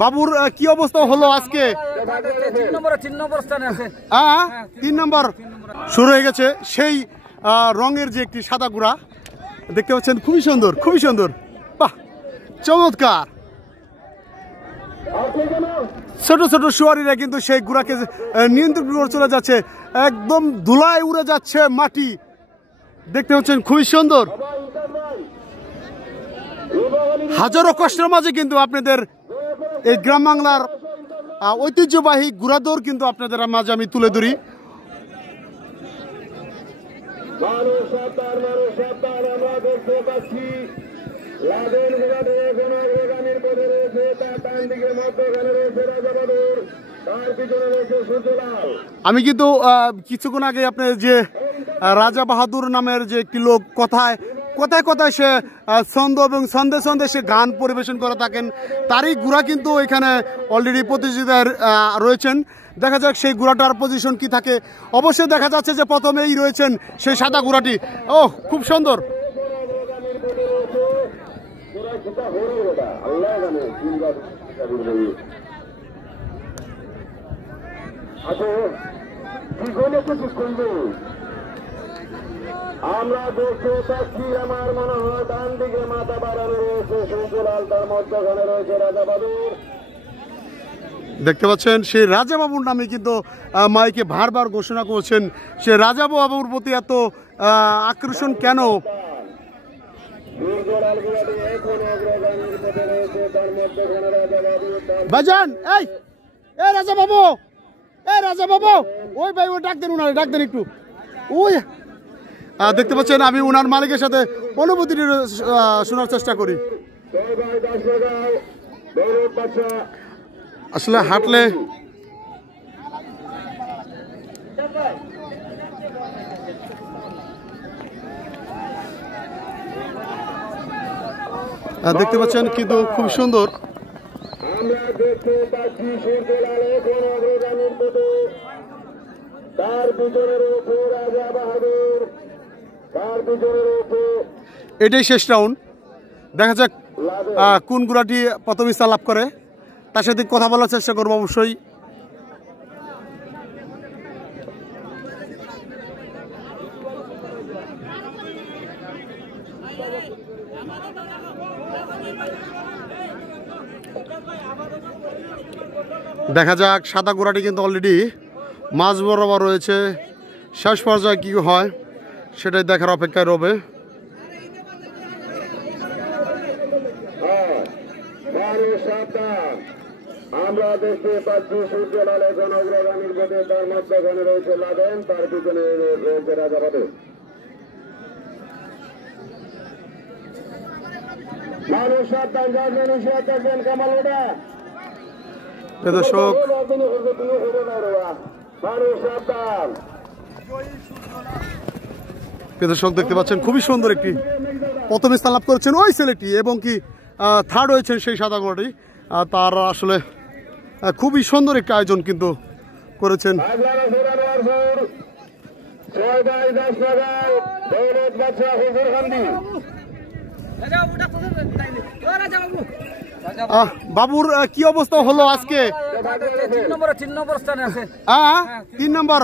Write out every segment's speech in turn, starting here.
বাবুর কি অবস্থা হলো আজকে? 3 নম্বর শুরু হয়ে গেছে। সেই রঙের যে একটি সাদা গুড়া দেখতে পাচ্ছেন, খুবই সুন্দর, খুবই সুন্দর, বাহ চমৎকার। ছোট ছোট শুয়ারিরা কিন্তু সেই গুড়াকে নিয়ন্ত্রণ করে চলে যাচ্ছে, একদম ধুলায় উড়ে যাচ্ছে মাটি, দেখতে পাচ্ছেন খুবই সুন্দর। হাজারো কষ্টের মাঝে কিন্তু আপনাদের এই গ্রাম বাংলার ঐতিহ্যবাহী গুড়া দৌড় কিন্তু আপনাদের মাঝে আমি তুলে ধরি। আমি কিন্তু কিছুক্ষণ আগে আপনার যে রাজা বাহাদুর নামের যে একটি লোক কথায় কথায় কথায় সে ছন্দ এবং ছন্দে ছন্দে সে গান পরিবেশন করে থাকেন, তারই গুড়া কিন্তু এখানে অলরেডি প্রতিযোগিতায় রয়েছেন। দেখা যাক সেই গুড়াটার পজিশন কি থাকে। অবশ্যই দেখা যাচ্ছে যে প্রথমেই রয়েছেন সেই সাদা গুড়াটি। ও খুব সুন্দর। আমরা দেখতে পাচ্ছি, আমার মনে হয় ডান দিকে মাথা বাড়ানো রয়েছে শঙ্কুলাল, তার মধ্যখানে রয়েছে রাজা বাবুর। দেখতে পাচ্ছেন সেই রাজা বাবুর নামে কিন্তু মাইকে বারবার ঘোষণা করছেন। সে রাজা বাবুর প্রতি এত আকর্ষণ কেন? বাজান এই রাজা বাবু, রাজা বাবু, ওই ভাই ওই ডাক দেন, উনারে ডাক দেন একটু। ওই দেখতে পাচ্ছেন আমি উনার মালিকের সাথে অনুভূতিটি শোনার চেষ্টা করি। আসলে হাঁটলে দেখতে পাচ্ছেন কিন্তু খুব সুন্দর। আমরা দেখতে পাচ্ছি সূর্যলাল এখন অগ্রগামীর পথে, তার পিছনের উপর রাজা বাহাদুর, তার পিছনের উপর। এটাই শেষ রাউন্ড, দেখা যাক কোন গুড়াটি প্রথম স্থান লাভ করে। তার সাথে কথা বলার চেষ্টা করবো অবশ্যই। দেখা যাক সাদা গুড়াটি কিন্তু অলরেডি মাঝ বরাবর রয়েছে। শেষ পর্যায়ে কি হয় সেটাই দেখার অপেক্ষায় রবে। আমরা দেখতে পাচ্ছি সূর্যলাল এখন অগ্রগামীর পথে, তার মধ্যখানে রয়েছে লাদেন, তার পিছনে রয়েছে রাজা বাহাদুর। মানুষ সাবধান, যাবেন নিষেধ থাকবেন, কামাল ওটা দর্শক দর্শক দেখতে পাচ্ছেন খুবই সুন্দর একটি প্রথম স্থান লাভ করেছেন ওই ছেলেটি, এবং কি থার্ড হয়েছেন সেই সাদা ঘোড়াটি। তার আসলে খুবই সুন্দর একটি আয়োজন কিন্তু করেছেন। বাবুর কি অবস্থা হলো আজকে? 3 নম্বর।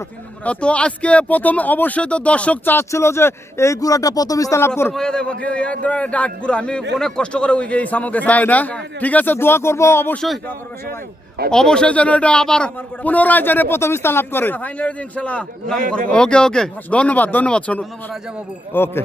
তো আজকে প্রথম অবশ্যই তো দর্শক চাচ্ছিল যে এই গুড়াটা প্রথম স্থান লাভ করবে, অনেক কষ্ট করে তাই না? ঠিক আছে, দোয়া করবো অবশ্যই, অবশ্যই যেন এটা আবার পুনরায় যেন প্রথম স্থান লাভ করে। ওকে ওকে, ধন্যবাদ ধন্যবাদ। ওকে।